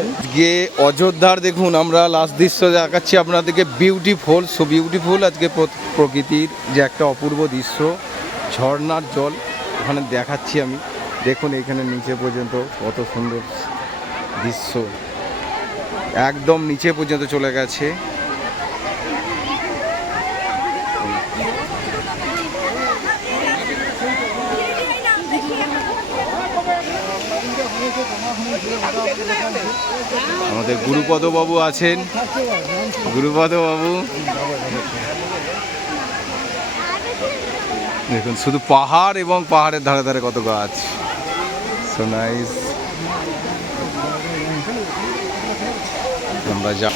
আজকে অযোধ্যার দেখুন আমরা লাস্ট দৃশ্য দেখাচ্ছি আপনাদেরকে, বিউটিফুল, সো বিউটিফুল। আজকে প্রকৃতির যে একটা অপূর্ব দৃশ্য, ঝর্ণার জল ওখানে দেখাচ্ছি আমি। দেখুন এখানে নিচে পর্যন্ত কত সুন্দর দৃশ্য, একদম নিচে পর্যন্ত চলে গেছে। আমাদের গুরুপদ বাবু আছেন, গুরুপদ বাবু দেখুন শুধু পাহাড় এবং পাহাড়ের ধারে ধারে কত গাছ, সো নাইস। আমরা যা